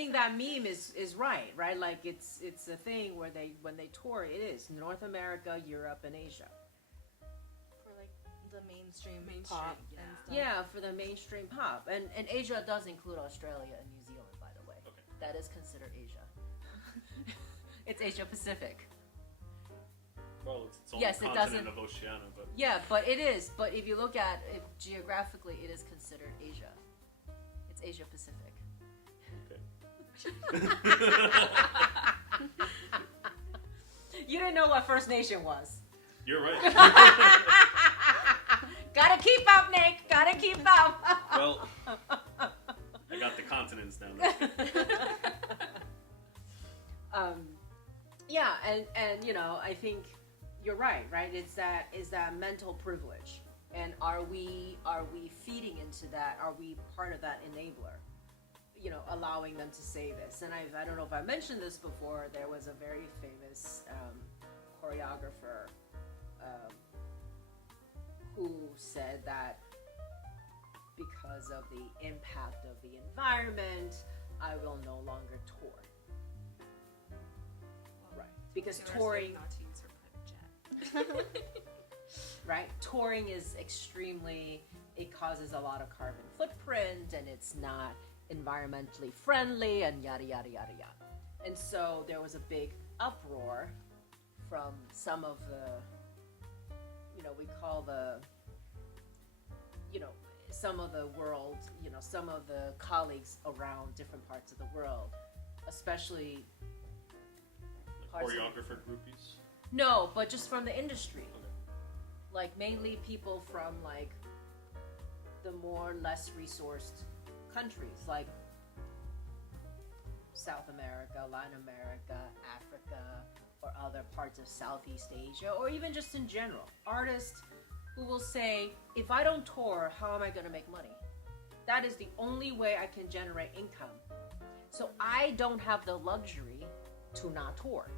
think that meme is right? Like it's a thing where when they tour, it is North America, Europe, and Asia. For like the mainstream Mainstream, pop yeah. and stuff. Yeah, for the mainstream pop, and Asia does include Australia and New Zealand, by the way. Okay. That is considered Asia. It's Asia Pacific. Well, it's only Yes, it continent doesn't- of Oceania, but Yeah, but it is. But if you look at it geographically, it is considered Asia. It's Asia Pacific. okay. You didn't know what First Nation was. You're right. Gotta keep up, Nick. Gotta keep up. Well, I got the continents down. Yeah, and you know, I think you're right. It's that mental privilege, and are we feeding into that? Are we part of that enabler? You know, allowing them to say this. And I don't know if I mentioned this before. There was a very famous choreographer who said that because of the impact of the environment, I will no longer tour. Right. Because touring, not to use her private jet. right? Touring is it causes a lot of carbon footprint, and it's not environmentally friendly, and yada yada yada yada. And so there was a big uproar from some of the, we call some of the world, some of the colleagues around different parts of the world, especially parts of- Choreographer groupies. No, but just from the industry. Okay. Like mainly people from like the more less resourced countries, like South America, Latin America, Africa, or other parts of Southeast Asia, or even just in general. Artists who will say, if I don't tour, how am I going to make money? That is the only way I can generate income. So I don't have the luxury to not tour.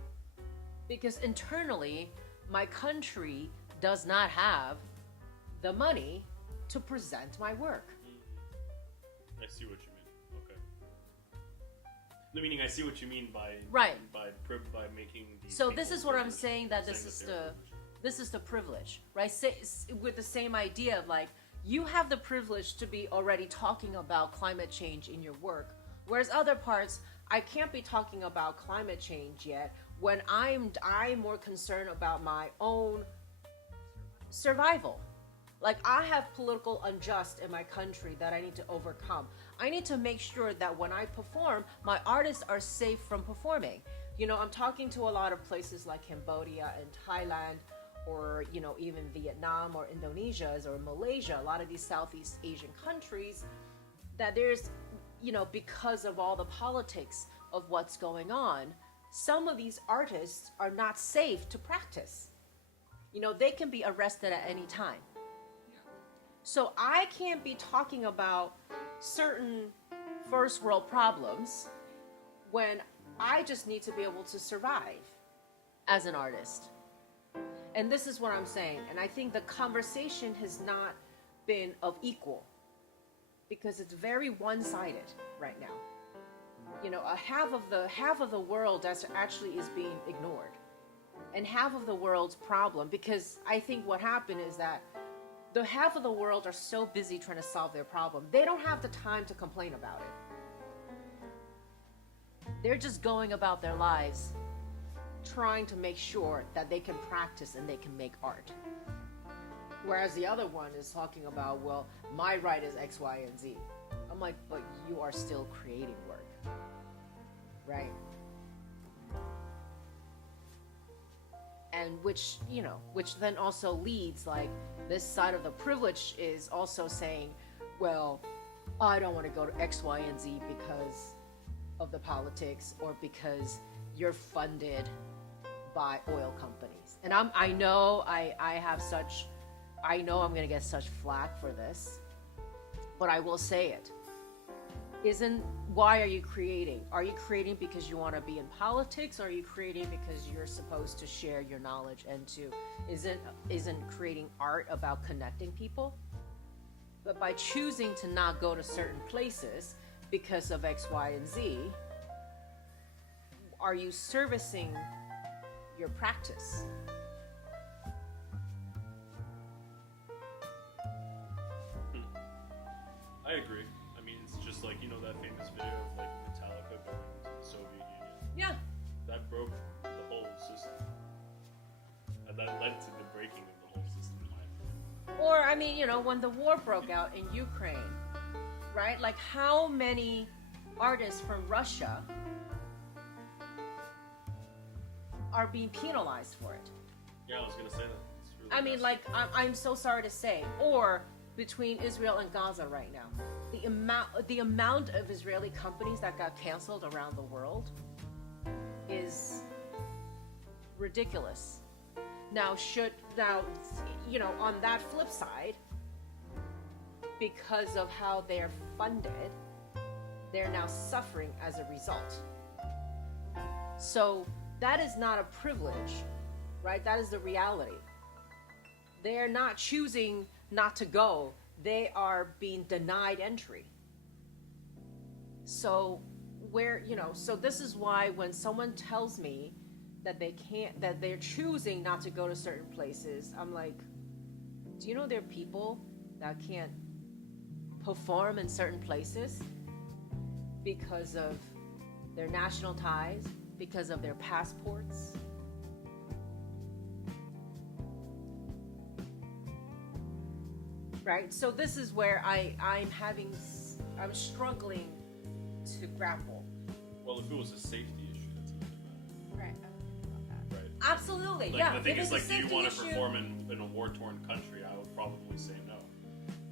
Because internally, my country does not have the money to present my work. I see what you mean. Okay. No, meaning I see what you mean by Right. by making these. So this people is what I'm privileged, saying, that saying this is they're the privileged. privilege, right? With the same idea of like, you have the privilege to be already talking about climate change in your work, whereas other parts, I can't be talking about climate change yet when I'm more concerned about my own survival. Like, I have political unjust in my country that I need to overcome. I need to make sure that when I perform, my artists are safe from performing. I'm talking to a lot of places like Cambodia and Thailand, or, even Vietnam or Indonesia or Malaysia, a lot of these Southeast Asian countries, that there's, because of all the politics of what's going on, some of these artists are not safe to practice. They can be arrested at any time. So I can't be talking about certain first world problems when I just need to be able to survive as an artist. And this is what I'm saying. And I think the conversation has not been of equal, because it's very one-sided right now. Half of the world actually is being ignored, and half of the world's problem, because I think what happened is that the half of the world are so busy trying to solve their problem, they don't have the time to complain about it. They're just going about their lives trying to make sure that they can practice and they can make art. Whereas the other one is talking about, well, my right is X, Y, and Z. I'm like, but you are still creating work, right? And which then also leads, like, this side of the privilege is also saying, well, I don't want to go to X, Y, and Z because of the politics, or because you're funded by oil companies. And I know I'm going to get such flack for this, but I will say it. Why are you creating? Are you creating because you want to be in politics, or are you creating because you're supposed to share your knowledge and isn't creating art about connecting people? But by choosing to not go to certain places because of X, Y, and Z, are you servicing your practice? I agree. I mean, it's just like, that famous video of like Metallica going to the Soviet Union. Yeah. That broke the whole system. And that led to the breaking of the whole system in my opinion. Or, I mean, when the war broke out in Ukraine, right? Like, how many artists from Russia are being penalized for it? Yeah, I was gonna say that. It's really I mean, messy. like, I'm so sorry to say. Or between Israel and Gaza right now, the amount of Israeli companies that got canceled around the world is ridiculous. Now, on that flip side, because of how they're funded, they're now suffering as a result. So that is not a privilege, right? That is the reality. They're not choosing not to go. They are being denied entry. So so this is why when someone tells me that that they're choosing not to go to certain places, I'm like, do you know there are people that can't perform in certain places because of their national ties, because of their passports? Right? So this is where I'm struggling to grapple. Well, if it was a safety issue, that's another matter. Right. I was thinking about that. Right. Absolutely, Like, yeah. the thing If is, it's a like, do you safety want to issue- perform in a war-torn country? I would probably say no,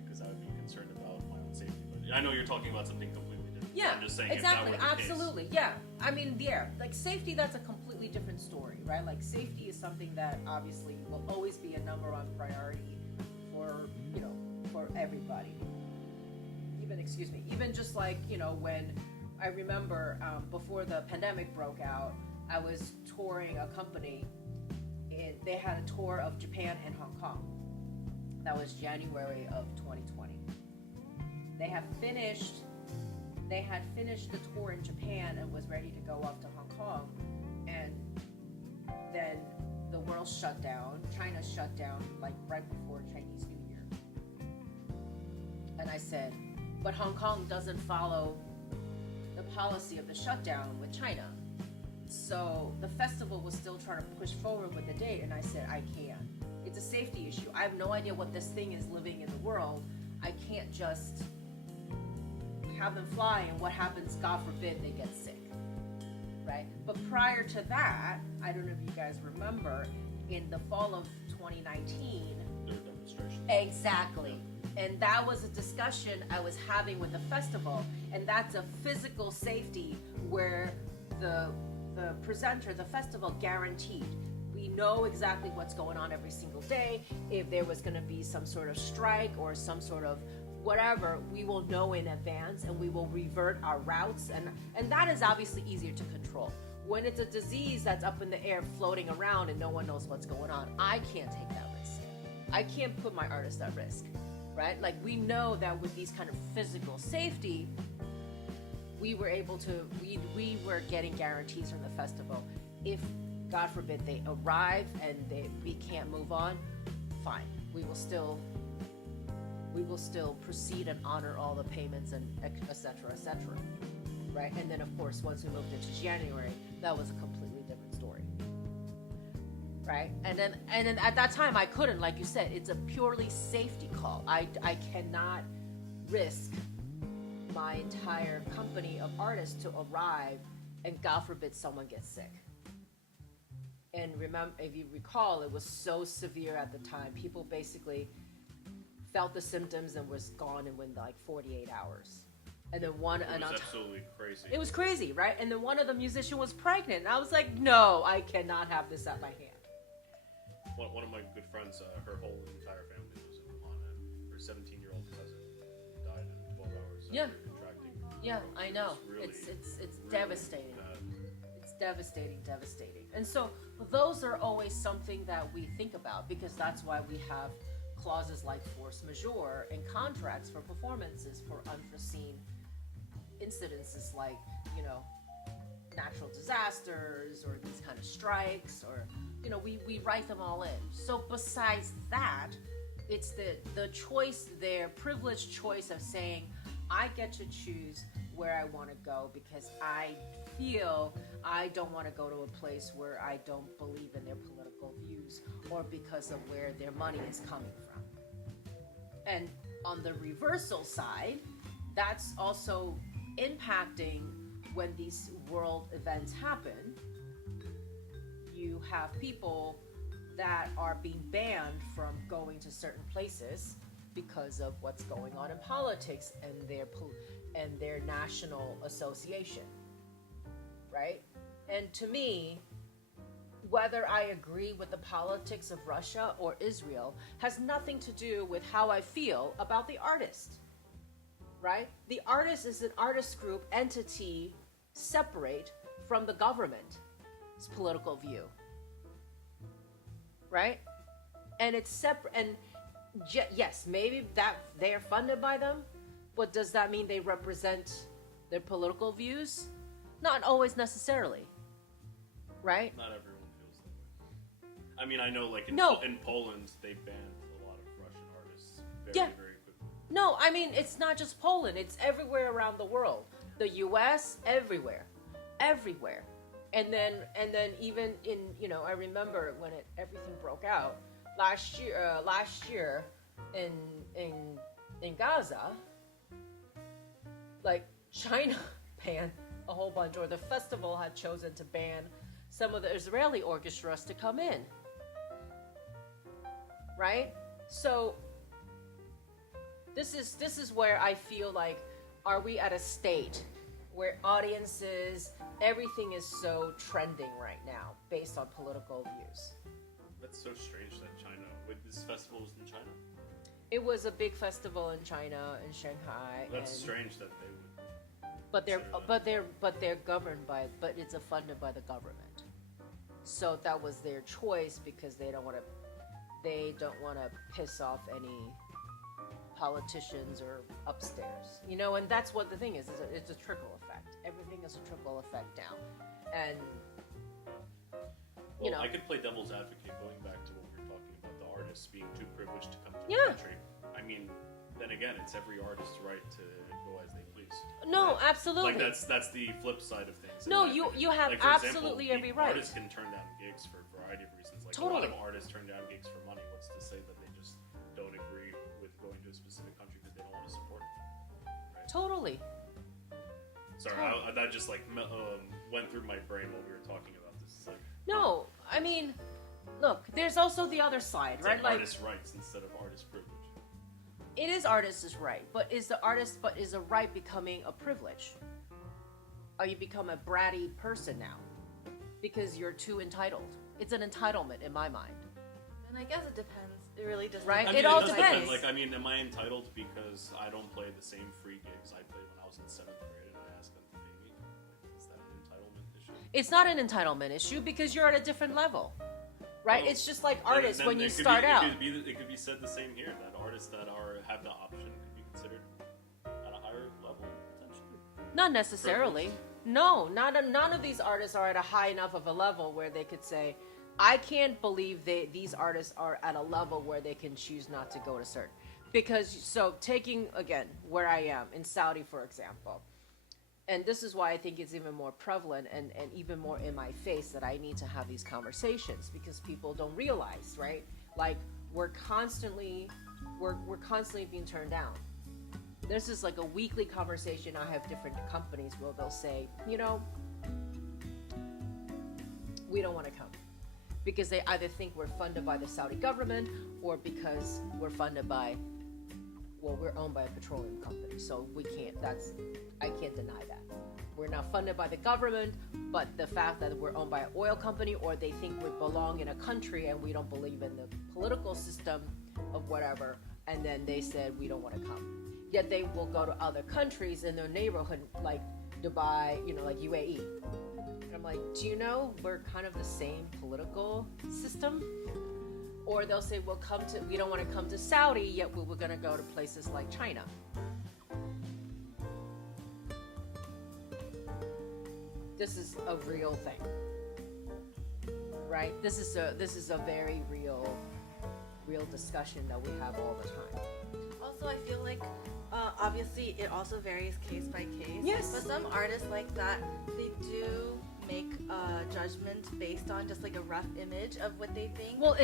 because I would be concerned about my own safety. But I know you're talking about something completely different. Yeah, I'm just saying exactly, if that were the absolutely, yeah. I mean, like safety, that's a completely different story, right? Like safety is something that obviously will always be a number one priority for for everybody. Even just like when I remember before the pandemic broke out, I was touring a company, and they had a tour of Japan and Hong Kong. That was January of 2020. They had finished the tour in Japan and was ready to go off to Hong Kong, and then the world shut down. China shut down like right before Chinese New Year. And I said, but Hong Kong doesn't follow the policy of the shutdown with China. So the festival was still trying to push forward with the date, and I said, I can't. It's a safety issue. I have no idea what this thing is living in the world. I can't just have them fly, and what happens, God forbid, they get sick, right? But prior to that, I don't know if you guys remember, in the fall of 2019, There were demonstrations. exactly. And that was a discussion I was having with the festival, and that's a physical safety where the presenter, the festival guaranteed, we know exactly what's going on every single day. If there was going to be some sort of strike or some sort of whatever, we will know in advance, and we will revert our routes, and that is obviously easier to control. When it's a disease that's up in the air floating around and no one knows what's going on, I can't take that risk. I can't put my artist at risk, right? Like, we know that with these kind of physical safety, we were able to, we were getting guarantees from the festival. If, God forbid, they arrive and we can't move on, fine. We will still proceed and honor all the payments and et cetera, right? And then, of course, once we moved into January, that was a completely different story, right? And then at that time, I couldn't, like you said, it's a purely safety call. I cannot risk my entire company of artists to arrive and, God forbid, someone gets sick. And remember, if you recall, it was so severe at the time. People basically felt the symptoms and was gone in like 48 hours. And then It was absolutely crazy. it was crazy, right? And then one of the musicians was pregnant. And I was like, no, I cannot have this at my hand. One of my good friends, her whole entire family was in Wuhan, and her 17-year-old cousin died in 12 hours Yeah. after contracting. Yeah, I know. Really, It's really devastating. bad. It's devastating. And so those are always something that we think about, because that's why we have clauses like force majeure and contracts for performances for unforeseen incidences, like, natural disasters or these kind of strikes, or we write them all in. So besides that, it's the choice, their privileged choice of saying, I get to choose where I want to go because I feel I don't want to go to a place where I don't believe in their political views or because of where their money is coming from. And on the reversal side, that's also impacting when these world events happen. You have people that are being banned from going to certain places because of what's going on in politics and their national association, right? And to me, whether I agree with the politics of Russia or Israel has nothing to do with how I feel about the artist, right? The artist is an artist group entity separate from the government's political view, right? And it's separate, and yes, maybe that they are funded by them, but does that mean they represent their political views? Not always necessarily, right? Not everyone feels that way. I mean, I know, like, in Poland, they banned a lot of Russian artists very quickly. No, I mean, it's not just Poland. It's everywhere around the world. The U.S., everywhere. And then even in, I remember when everything broke out last year in Gaza, like, China banned a whole bunch, or the festival had chosen to ban some of the Israeli orchestras to come in, right? So this is where I feel like, are we at a state where audiences, everything is so trending right now based on political views? That's so strange that China, this festival was in China? It was a big festival in China, in Shanghai. That's strange that they would. But they're governed by, but it's funded by the government. So that was their choice because they don't want to piss off any politicians or upstairs, and that's what the thing is. It's a trickle effect. Everything is a trickle effect down, and I could play devil's advocate going back to what we were talking about, the artists being too privileged to come to the country. I mean, then again, it's every artist's right to go as they please. No, absolutely. Like that's the flip side of things. No, you have like, for absolutely example, every right. Artists can turn down gigs for a variety of reasons. Like Totally. a lot of artists turn down gigs for money. What's to say that they just don't agree with going to a specific country because they don't want to support it? Right? Totally. Sorry, that just like went through my brain while we were talking about this. It's like, No, I mean, look, there's also the other side, it's right? like artist rights instead of artist privilege. It is artist's right, but is a right becoming a privilege? Or you become a bratty person now because you're too entitled? It's an entitlement in my mind. And I guess it depends. It really does. Right? I mean, It all does depends. Like, I mean, am I entitled because I don't play the same free gigs I played when I was in 7th grade and I asked them to pay me? Is that an entitlement issue? It's not an entitlement issue because you're at a different level, right? Well, it's just like then- artists then when you it could start be, out. It could be said the same here, that artists that have the option could be considered at a higher level, potentially. Not necessarily. No, none of these artists are at a high enough of a level where they could say, I can't believe these artists are at a level where they can choose not to go to certain. Because, so taking, again, where I am, in Saudi, for example, and this is why I think it's even more prevalent and even more in my face that I need to have these conversations, because people don't realize, right? Like, we're constantly being turned down. This is like a weekly conversation. I have different companies where they'll say, we don't want to come. Because they either think we're funded by the Saudi government or because we're funded by, we're owned by a petroleum company. So I can't deny that. We're not funded by the government, but the fact that we're owned by an oil company, or they think we belong in a country and we don't believe in the political system of whatever, and then they said we don't want to come. Yet they will go to other countries in their neighborhood, like Dubai, like UAE. And I'm like, do you know we're kind of the same political system? Or they'll say, we don't want to come to Saudi, yet we're going to go to places like China. this is a real thing, right? This is a very real discussion that we have all the time. Also, I feel like obviously it also varies case by case. Yes. But some artists like that, they do make a judgment based on just like a rough image of what they think. Well,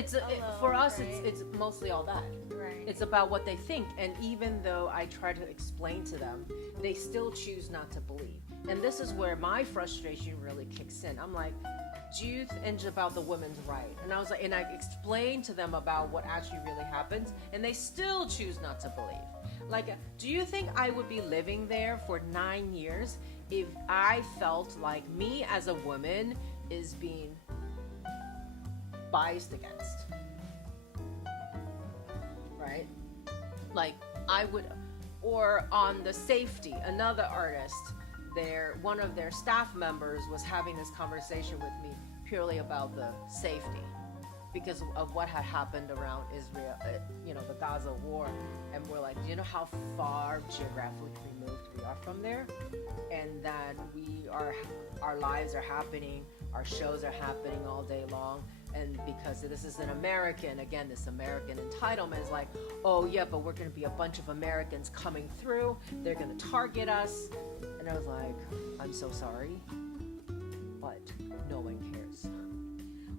for us, right? it's mostly all that. Right. It's about what they think, and even though I try to explain to them, they still choose not to believe. And this is where my frustration really kicks in. I'm like, do you and about the women's right? And I was like, and I explained to them about what actually really happens, and they still choose not to believe. Like, do you think I would be living there for 9 years if I felt like me as a woman is being biased against? Right? Like, I would, or on the safety, another artist, one of their staff members was having this conversation with me purely about the safety because of what had happened around Israel, the Gaza war. And we're like, do you know how far geographically removed we are from there? And that our lives are happening, our shows are happening all day long. And because this is an American, again, this American entitlement is like, oh yeah, but we're going to be a bunch of Americans coming through. They're going to target us. And I was like, I'm so sorry, but no one cares.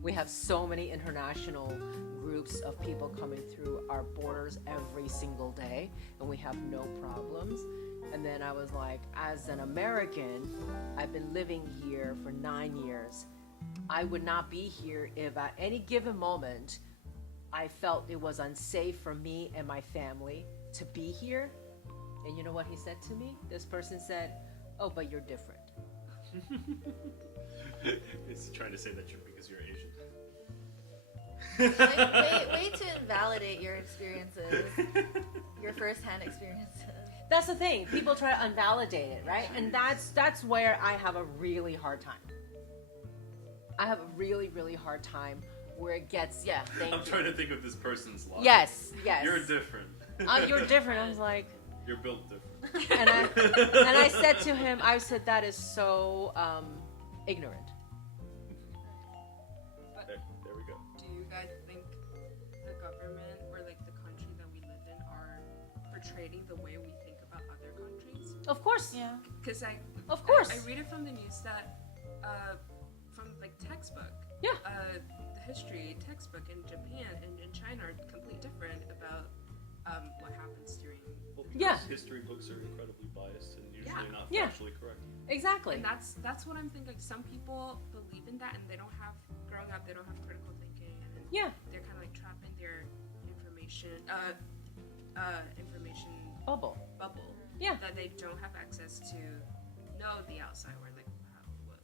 We have so many international groups of people coming through our borders every single day, and we have no problems. And then I was like, as an American, I've been living here for 9 years. I would not be here if at any given moment I felt it was unsafe for me and my family to be here. And you know what he said to me? This person said, oh, but you're different. It's trying to say that because you're Asian. way to invalidate your experiences, your first-hand experiences. That's the thing. People try to invalidate it, right? And that's where I have a really hard time. I have a really, really hard time where it gets, thank you. I'm trying to think of this person's logic. Yes. You're different. You're different. I was like... You're built different. And I said to him, that is so ignorant. But there we go. do you guys think the government or like the country that we live in are portraying the way we think about other countries? Of course. Yeah. Because I read it from the news that from like textbook. Yeah. The history textbook in Japan and in China are completely different about what happens during. Well, Yeah. History books are incredibly biased and usually not Yeah. factually correct. Exactly. And that's what I'm thinking. Like, some people believe in that, and they don't have growing up. They don't have critical thinking, and then they're kind of like trapped in their information Bubble. Yeah. That they don't have access to know the outside world. Like,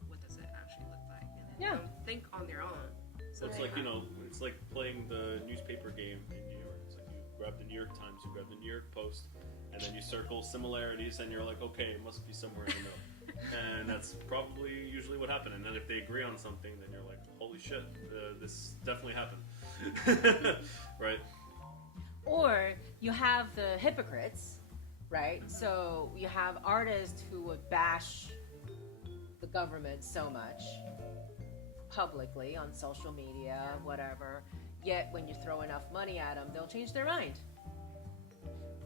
what does it actually look like? And then they don't think on their own. So it's like, it's like playing the newspaper game in New York. It's like you grab the New York Times, you grab the New York Post, and then you circle similarities, and you're like, okay, it must be somewhere in the middle. And that's probably usually what happened. And then if they agree on something, then you're like, holy shit, this definitely happened. Right? Or you have the hypocrites, right? So you have artists who would bash the government so much publicly on social media, whatever. Yet when you throw enough money at them, they'll change their mind.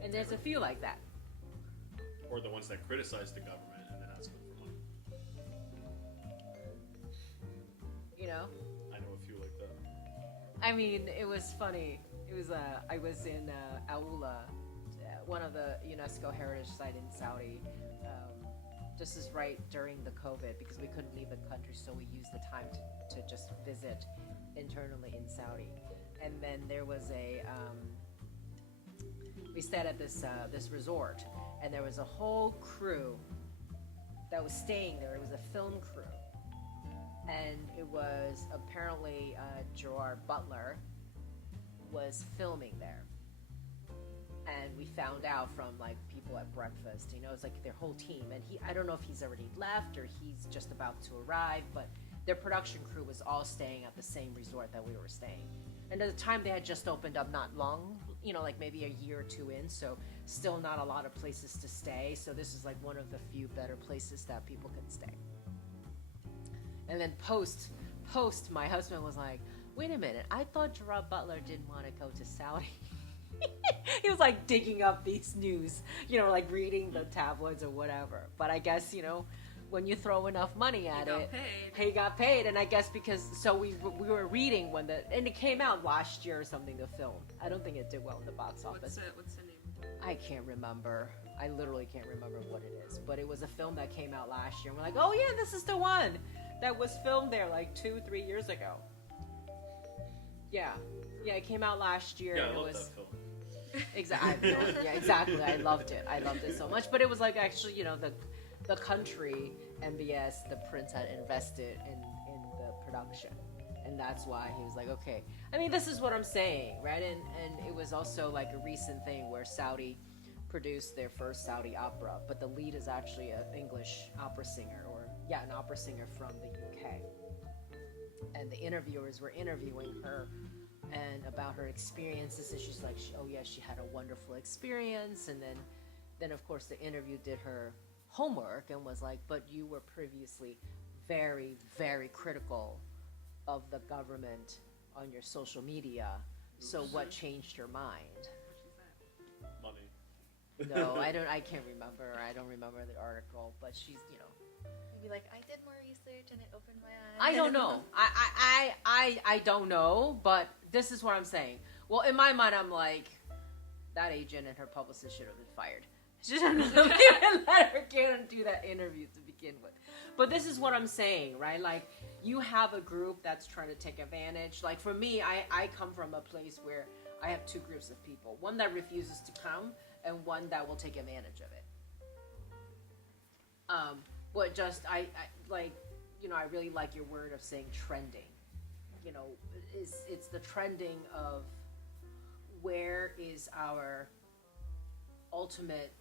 And there's a few like that. Or the ones that criticize the government and then ask them for money. You know? I know a few like that. I mean, it was funny. It was I was in Aula, one of the UNESCO heritage site in Saudi. This is right during the COVID because we couldn't leave the country, so we used the time to just visit internally in Saudi. And then there was we stayed at this resort, and there was a whole crew that was staying there. It was a film crew, and it was apparently Gerard Butler was filming there. And we found out from like people at breakfast, it's like their whole team. And I don't know if he's already left or he's just about to arrive, but their production crew was all staying at the same resort that we were staying. And at the time they had just opened up not long, like maybe a year or two in, so still not a lot of places to stay. So this is like one of the few better places that people can stay. And then post, my husband was like, wait a minute, I thought Gerard Butler didn't want to go to Saudi. He was like digging up these news, like reading the tabloids or whatever. But I guess, when you throw enough money at it, he got paid. And I guess because, so we were reading and it came out last year or something, the film. I don't think it did well in the box office. What's the name? I can't remember. I literally can't remember what it is. But it was a film that came out last year. And we're like, oh yeah, this is the one that was filmed there like 2-3 years ago. Yeah, it came out last year. Yeah, and I love it was that film. exactly. Yeah, exactly. I loved it so much. But it was like actually, the country, MBS, the prince had invested in the production, and that's why he was like, okay. I mean, this is what I'm saying, right? And it was also like a recent thing where Saudi produced their first Saudi opera, but the lead is actually an English opera singer, an opera singer from the UK. And the interviewers were interviewing her and about her experiences, and she's like, she had a wonderful experience. And then of course the interview did her homework and was like, but you were previously very, very critical of the government on your social media. So what changed your mind? Money. No, I can't remember. I don't remember the article, but she's, Maybe like, I did more research and it opened my eyes. I don't know. I don't know, but this is what I'm saying. Well, in my mind, I'm like, that agent and her publicist should have been fired. She shouldn't have even let her get and do that interview to begin with. But this is what I'm saying, right? Like, you have a group that's trying to take advantage. Like, for me, I come from a place where I have two groups of people. One that refuses to come, and one that will take advantage of it. But just, I really like your word of saying trending. It's the trending of where is our ultimate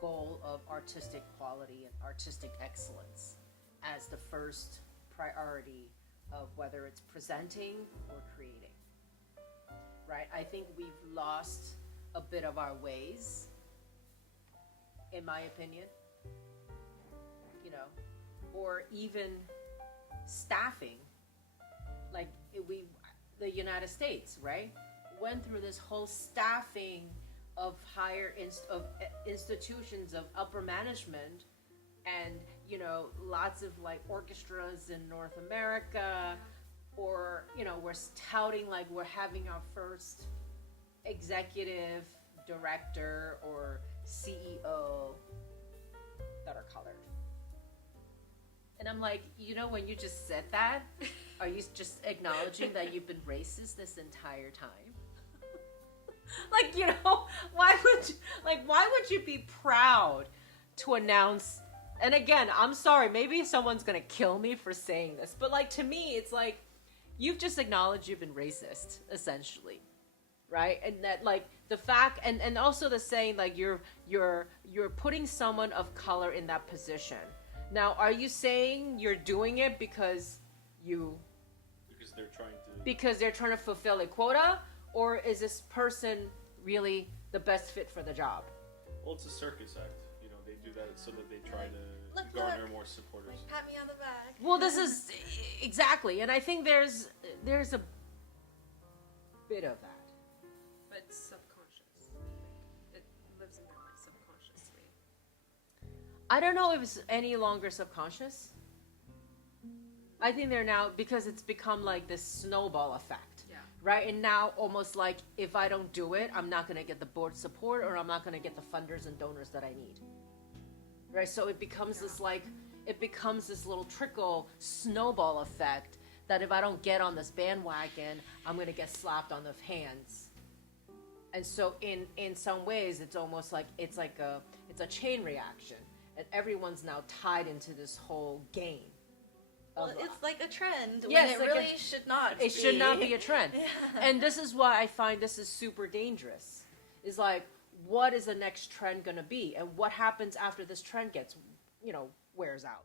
goal of artistic quality and artistic excellence as the first priority of whether it's presenting or creating, right? I think we've lost a bit of our ways, in my opinion, or even staffing. Like the United States, right, went through this whole staffing of institutions of upper management, and lots of like orchestras in North America, or we're touting like we're having our first executive director or CEO that are colored. And I'm like, when you just said that, are you just acknowledging that you've been racist this entire time? Like, why would you be proud to announce? And again, I'm sorry, maybe someone's gonna kill me for saying this, but like, to me, it's like, you've just acknowledged you've been racist, essentially, right? And that, like, the fact, and also the saying, like, you're putting someone of color in that position. Now, are you saying you're doing it because they're trying to fulfill a quota, or is this person really the best fit for the job? Well, it's a circus act. They do that so that they try to garner more supporters. Like, pat me on the back. Well, this is exactly, and I think there's a bit of that. But it's subconscious. It lives in their mind subconsciously. I don't know if it's any longer subconscious. I think they're now, because it's become like this snowball effect. Yeah. Right? And now almost like, if I don't do it, I'm not going to get the board support, or I'm not going to get the funders and donors that I need. Right? So it becomes this little trickle snowball effect that if I don't get on this bandwagon, I'm going to get slapped on the hands. And so in some ways, it's almost like, it's a chain reaction. And everyone's now tied into this whole game. Well, it's like a trend. Yes, when it really should not be. It should not be a trend. Yeah. And this is why I find this is super dangerous. Is like, what is the next trend going to be? And what happens after this trend wears out?